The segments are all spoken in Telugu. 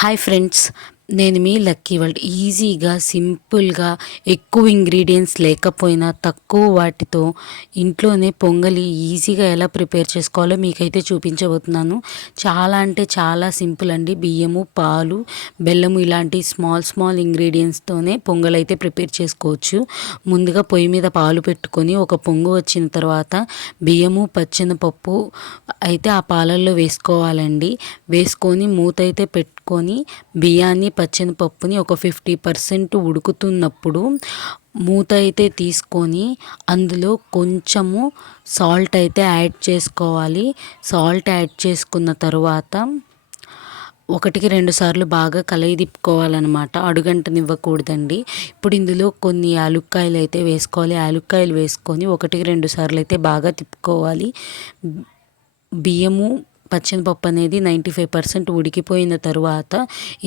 హాయ్ ఫ్రెండ్స్ నేను మీ లక్కీ వరల్డ్ ఈజీగా సింపుల్గా ఎక్కువ ఇంగ్రీడియంట్స్ లేకపోయినా తక్కువ వాటితో ఇంట్లోనే పొంగలి ఈజీగా ఎలా ప్రిపేర్ చేసుకోవాలో మీకైతే చూపించబోతున్నాను. చాలా అంటే చాలా సింపుల్ అండి. బియ్యము పాలు బెల్లము ఇలాంటి స్మాల్ స్మాల్ ఇంగ్రీడియంట్స్తోనే పొంగల్ అయితే ప్రిపేర్ చేసుకోవచ్చు. ముందుగా పొయ్యి మీద పాలు పెట్టుకొని ఒక పొంగు వచ్చిన తర్వాత బియ్యము పచ్చెనపప్పు అయితే ఆ పాలల్లో వేసుకోవాలండి. వేసుకొని మూత అయితే పెట్టుకొని బియ్యాన్ని పచ్చెనపప్పుని ఒక ఫిఫ్టీ పర్సెంట్ ఉడుకుతున్నప్పుడు మూత అయితే తీసుకొని అందులో కొంచెము సాల్ట్ అయితే యాడ్ చేసుకోవాలి. సాల్ట్ యాడ్ చేసుకున్న తర్వాత ఒకటికి రెండు సార్లు బాగా కలయి తిప్పుకోవాలన్నమాట. అడుగంటనివ్వకూడదండి. ఇప్పుడు ఇందులో కొన్ని యాలుక్కాయలు అయితే వేసుకోవాలి. యాలుక్కాయలు వేసుకొని ఒకటికి రెండు సార్లు అయితే బాగా తిప్పుకోవాలి. బియ్యము పచ్చెనపప్పు అనేది నైంటీ ఫైవ్ పర్సెంట్ ఉడికిపోయిన తర్వాత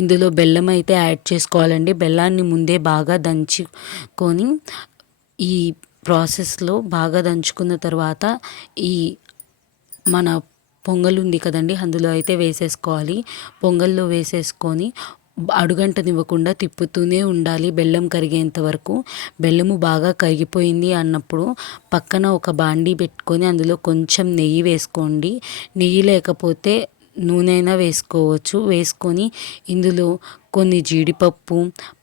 ఇందులో బెల్లం అయితే యాడ్ చేసుకోవాలండి. బెల్లాన్ని ముందే బాగా దంచుకొని ఈ ప్రాసెస్లో బాగా దంచుకున్న తర్వాత ఈ మన పొంగల్ ఉంది కదండి అందులో అయితే వేసేసుకోవాలి. పొంగల్లో వేసేసుకొని అడుగంటనివ్వకుండా తిప్పుతూనే ఉండాలి బెల్లం కరిగేంత వరకు. బెల్లము బాగా కరిగిపోయింది అన్నప్పుడు పక్కన ఒక బాండీ పెట్టుకొని అందులో కొంచెం నెయ్యి వేసుకోండి. నెయ్యి లేకపోతే నూనె అయినా వేసుకోవచ్చు. వేసుకొని ఇందులో కొన్ని జీడిపప్పు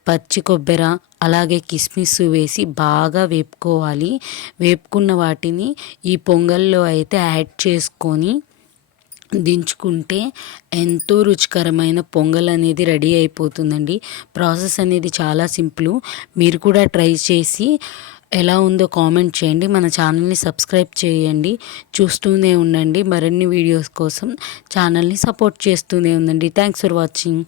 పచ్చి కొబ్బెర అలాగే కిస్మిస్ వేసి బాగా వేపుకోవాలి. వేపుకున్న వాటిని ఈ పొంగల్లో అయితే యాడ్ చేసుకొని దించుకుంటే ఎంతో రుచికరమైన పొంగల్ అనేది రెడీ అయిపోతుందండి. ప్రాసెస్ అనేది చాలా సింపుల్. మీరు కూడా ట్రై చేసి ఎలా ఉందో కామెంట్ చేయండి. మన ఛానల్ని సబ్స్క్రైబ్ చేయండి. చూస్తూనే ఉండండి. మరిన్ని వీడియోస్ కోసం ఛానల్ని సపోర్ట్ చేస్తూనే ఉండండి. Thanks for watching